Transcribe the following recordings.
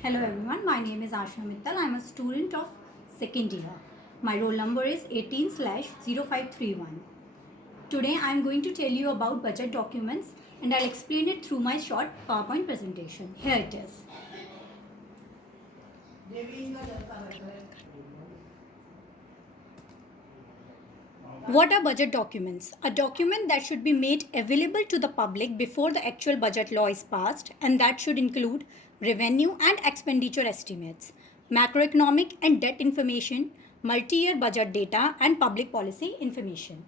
Hello everyone, my name is Ashna Mittal. I am a student of second year. My roll number is 18/0531. Today I am going to tell you about budget documents and I'll explain it through my short PowerPoint presentation. Here it is. What are budget documents? A document that should be made available to the public before the actual budget law is passed, and that should include revenue and expenditure estimates, macroeconomic and debt information, multi-year budget data, and public policy information.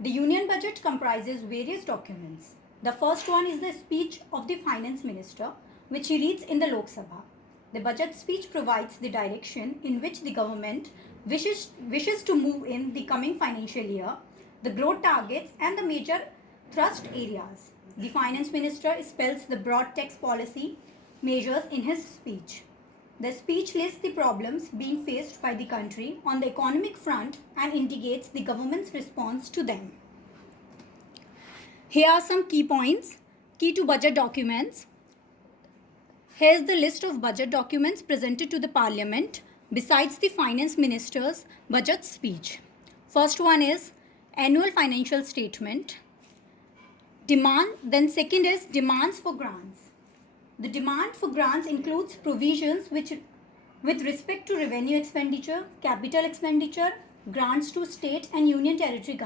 The union budget comprises various documents. The first one is the speech of the finance minister, which he reads in the Lok Sabha. The budget speech provides the direction in which the government wishes to move in the coming financial year, the growth targets, and the major thrust areas. The finance minister spells the broad text policy measures in his speech. The speech lists the problems being faced by the country on the economic front and indicates the government's response to them. Here are some key points, key to budget documents. Here's the list of budget documents presented to the Parliament besides the Finance Minister's budget speech. First one is annual financial statement. Then second is demands for grants. The demand for grants includes provisions with respect to revenue expenditure, capital expenditure, grants to state and union territory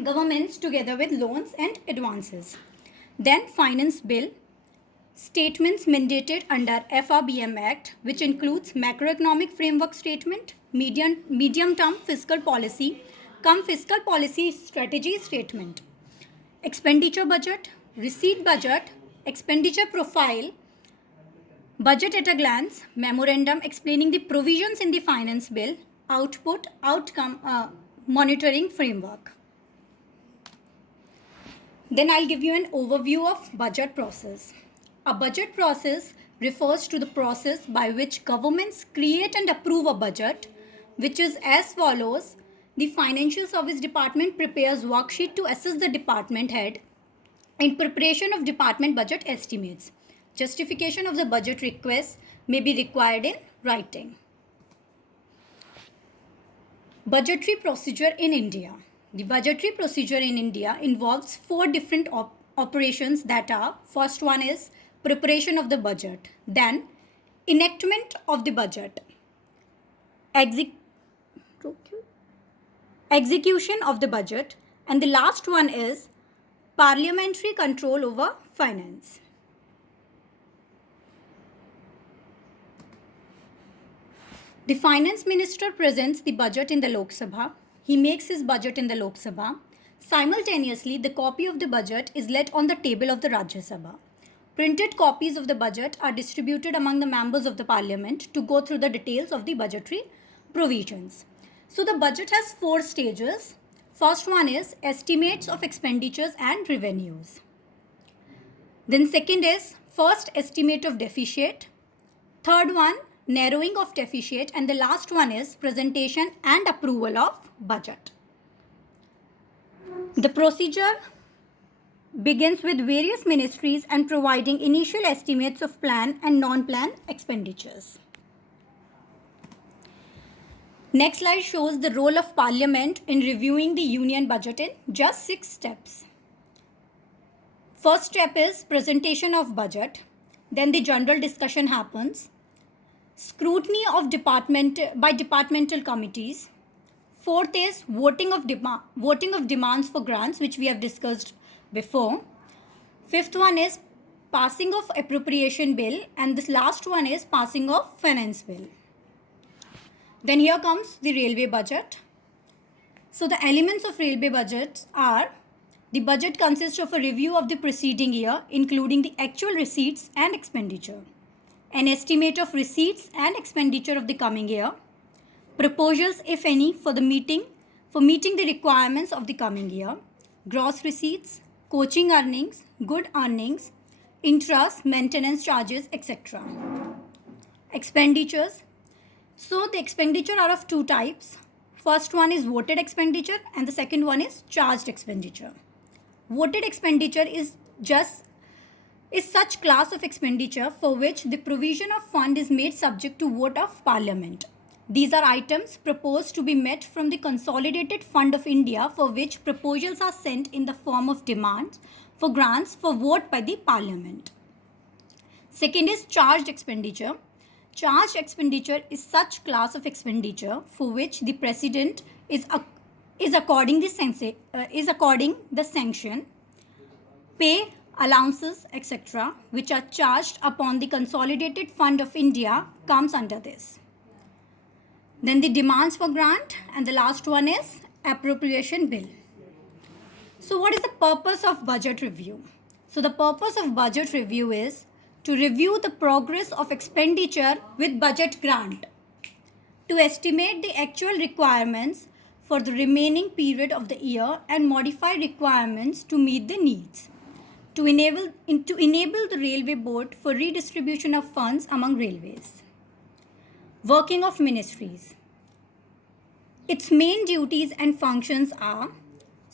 governments together with loans and advances. Then finance bill. Statements mandated under FRBM Act, which includes macroeconomic framework statement, medium-term fiscal policy, fiscal policy strategy statement, expenditure budget, receipt budget, expenditure profile, budget at a glance, memorandum explaining the provisions in the finance bill, outcome monitoring framework. Then I'll give you an overview of budget process. A budget process refers to the process by which governments create and approve a budget, which is as follows. The Financial Service Department prepares worksheet to assess the department head in preparation of department budget estimates. Justification of the budget request may be required in writing. Budgetary procedure in India. The budgetary procedure in India involves 4 different operations that are, first one is preparation of the budget, then enactment of the budget, execution of the budget, and the last one is parliamentary control over finance. The finance minister presents the budget in the Lok Sabha. He makes his budget in the Lok Sabha. Simultaneously, the copy of the budget is laid on the table of the Rajya Sabha. Printed copies of the budget are distributed among the members of the parliament to go through the details of the budgetary provisions. So the budget has 4 stages. First one is estimates of expenditures and revenues. Then second is first estimate of deficit. Third one, narrowing of deficit, and the last one is presentation and approval of budget. The procedure begins with various ministries and providing initial estimates of plan and non-plan expenditures. Next slide shows the role of Parliament in reviewing the union budget in just 6 steps. First step is presentation of budget. Then the general discussion happens. Scrutiny of by departmental committees. Fourth is voting of demands for grants, which we have discussed before. Fifth one is passing of appropriation bill, and this last one is passing of finance bill. Then here comes the railway budget. So the elements of railway budget are: the budget consists of a review of the preceding year, including the actual receipts and expenditure, an estimate of receipts and expenditure of the coming year, proposals, if any, for meeting the requirements of the coming year, gross receipts, coaching earnings, good earnings, interest, maintenance charges, etc. Expenditures. So the expenditure are of 2 types. First one is voted expenditure and the second one is charged expenditure. Voted expenditure is just is such class of expenditure for which the provision of fund is made subject to vote of Parliament. These are items proposed to be met from the Consolidated Fund of India, for which proposals are sent in the form of demands for grants for vote by the Parliament. Second is charged expenditure. Charged expenditure is such class of expenditure for which the President is according the sanction, pay, allowances, etc., which are charged upon the Consolidated Fund of India comes under this. Then the demands for grant, and the last one is appropriation bill. So what is the purpose of budget review? So the purpose of budget review is to review the progress of expenditure with budget grant, to estimate the actual requirements for the remaining period of the year and modify requirements to meet the needs, to enable the Railway Board for redistribution of funds among railways. Working of ministries. Its main duties and functions are,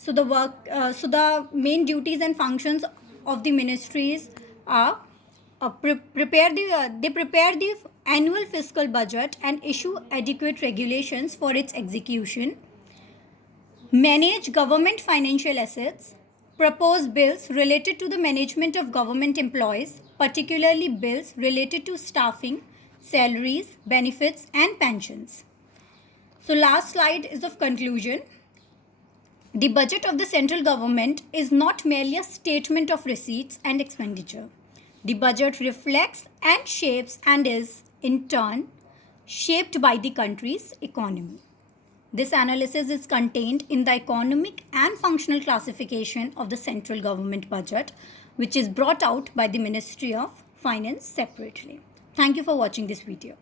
the main duties and functions of the ministries are they prepare the annual fiscal budget and issue adequate regulations for its execution, manage government financial assets, propose bills related to the management of government employees, particularly bills related to staffing, salaries, benefits, and pensions. So last slide is of conclusion. The budget of the central government is not merely a statement of receipts and expenditure. The budget reflects and shapes and is, in turn, shaped by the country's economy. This analysis is contained in the economic and functional classification of the central government budget, which is brought out by the Ministry of Finance separately. Thank you for watching this video.